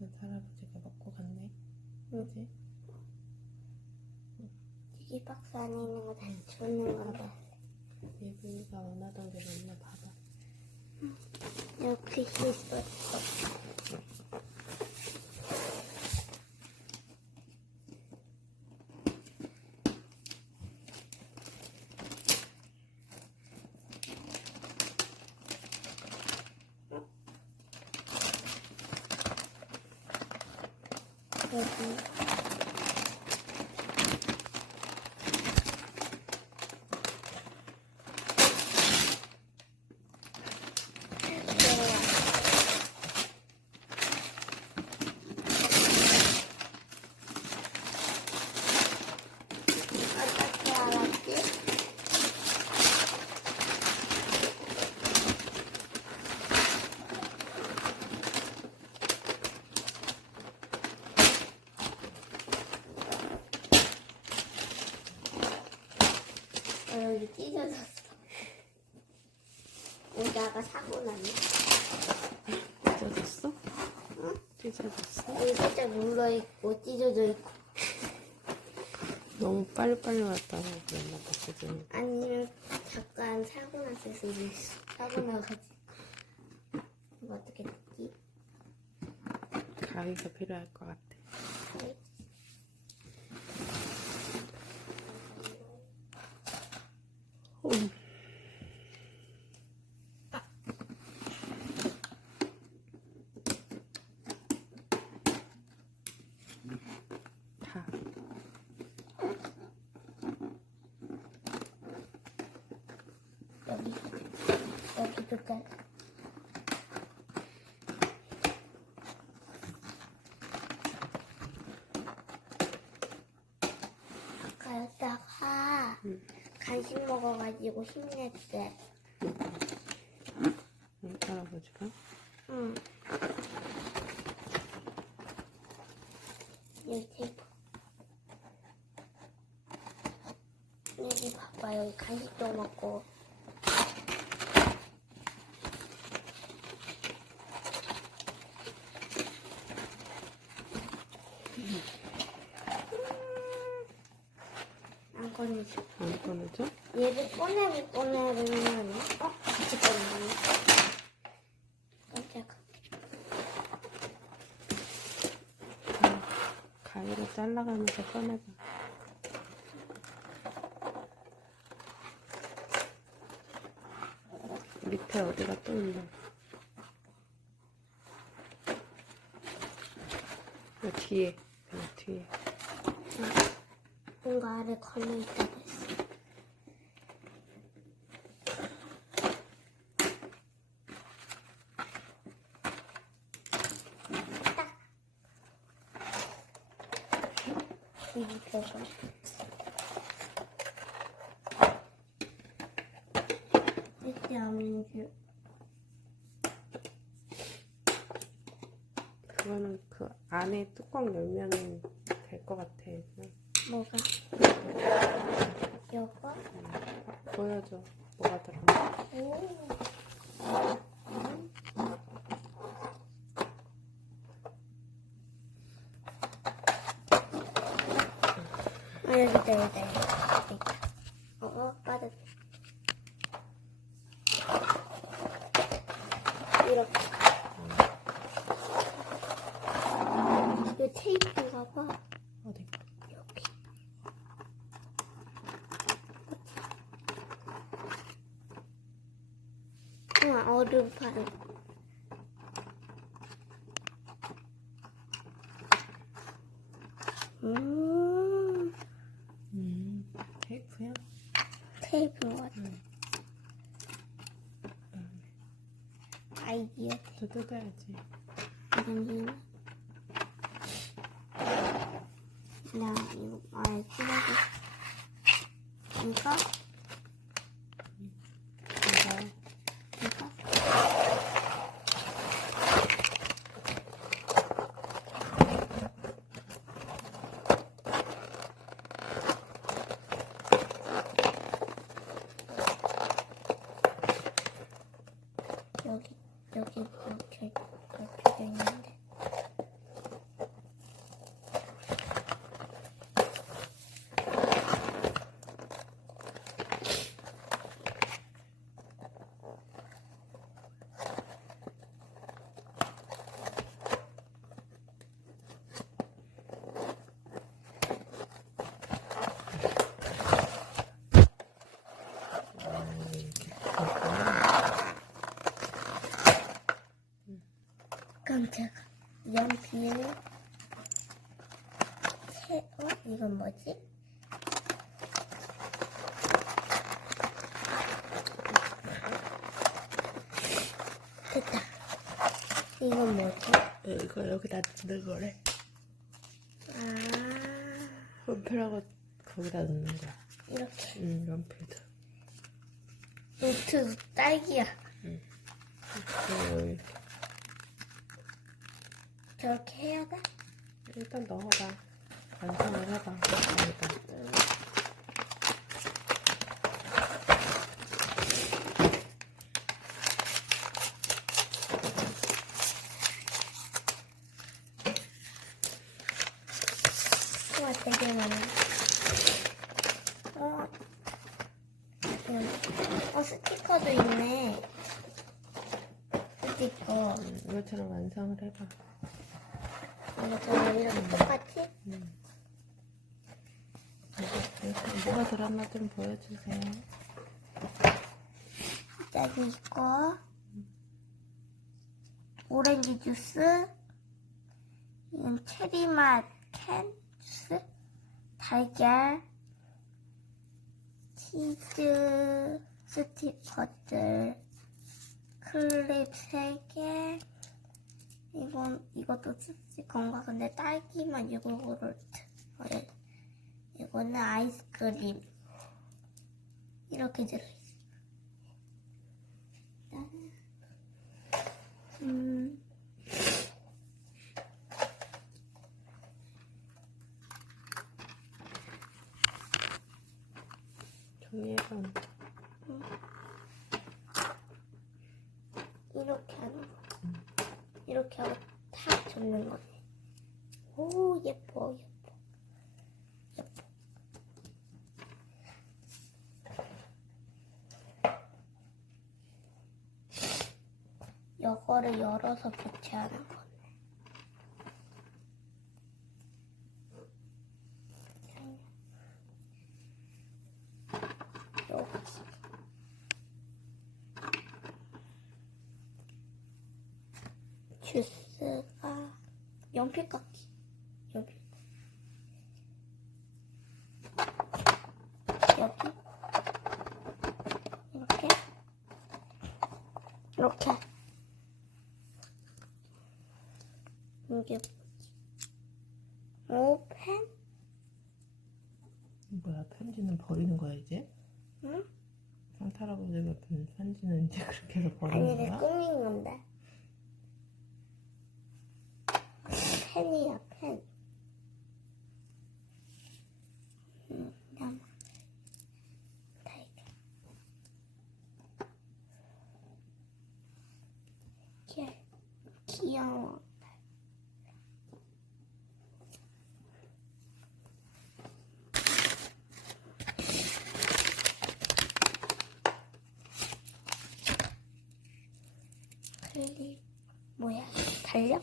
그 할아버지가 먹고 갔네. 그지? 티기박스 안에 있는 거 다 주는 거봐. 예빈이가 원하던 대로 엄마 봐봐. 여기 있었어. 여기. 어떻게 알았지? 여기 찢어졌어. 여기다가 사고 나네. 찢어졌어? 응? 찢어졌어? 여기 살짝 물러있고 찢어져 있고. 너무 빨리빨리 왔다고 그랬나 봐, 그지? 아니면 잠깐 사고 났을 수도 있어. 사고 나가지고. 이거 어떻게 됐지? 가위가 필요할 것 같아. 다. 여기도 깔. 아까 여기다가 간식 먹어가지고 힘냈대. 응, 할아버지가? 응. 여기 테이프. 여기 봐봐. 여기 간식도 먹고. 안 꺼내줘. 안 꺼내줘? 얘를 꺼내는 거네. 같이 꺼내네. 깜짝아. 가위로 잘라가면서 꺼내봐. 밑에 어디가 또 있나? 여 뒤에, 뒤에. 뭔가 아래 걸려있다고 했어. 딱. 여기 펴서. 이때 없는 줄. 그거는 그 안에 뚜껑 열면 될 것 같아. 뭐가? 이거? 보여줘. 뭐가 들어가? 오. 여기다. 빠졌다. 이렇게. 이거 테이프인가 봐. 어디? 여기. 얼음판. 테이프야? 테이프인 것 같아. 아이디어. 또 뜯어야지. 이건 나 이거 아예 뜯어서 이거 여기 이렇게 돼 있는데 깜짝아. 연필. 이건 뭐지? 됐다. 이건 뭐지? 이거 여기다 넣는 거래. 아, 연필하고 거기다 넣는 거야. 이렇게. 연필도. 노트 딸기야. 여기. 저렇게 해야 돼? 일단 넣어봐. 완성을 해봐. 여기다. 우와, 되게 많아. 스티커도 있네. 스티커. 이것처럼 완성을 해봐. 이것처럼 이렇게 똑같이? 뭐가 들었나 좀 보여주세요. 여기 있고, 오렌지 주스, 이건 체리맛 캔 주스, 달걀, 치즈 스티커들, 클립 3개, 이것도 스티커인가? 근데 딸기만 요구르트. 이거는 아이스크림. 이렇게 들어있어. 종이에서 이렇게 하는 거. 이렇게 하고 탁 접는 거네. 오, 예뻐, 예뻐. 예뻐. 이거를 열어서 교체하는 거네. 여기. 주스가 연필 깎기. 여기. 이렇게. 이렇게. 이게 뭐지? 오, 펜? 뭐야, 편지는 버리는 거야 이제? 응? 산타 할아버지가 준 편지는 이제 그렇게 해서 아니, 버리는 내 거야? 꾸민 건데. 펜이야, 펜. 다 이렇게. 귀여워. 뭐야? 달력?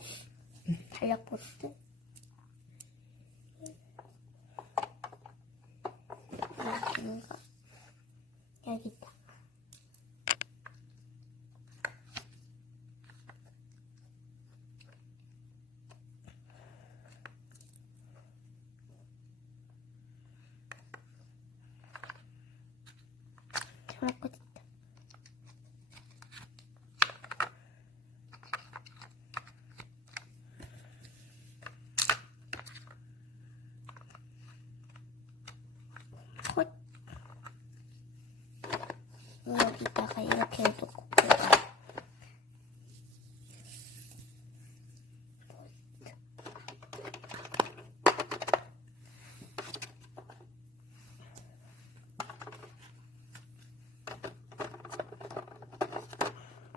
달력 포스트? 여기인가? 여기 있다. 잘못 꽂았다. 여기다가 이렇게 놓고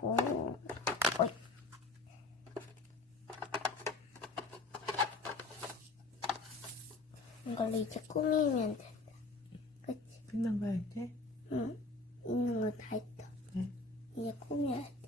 오, 어이. 이걸로 이제 꾸미면 된다. 그치? 끝난 거야 이제? 응. 있는 거 다 있다. 응. 이제 꾸며야 돼.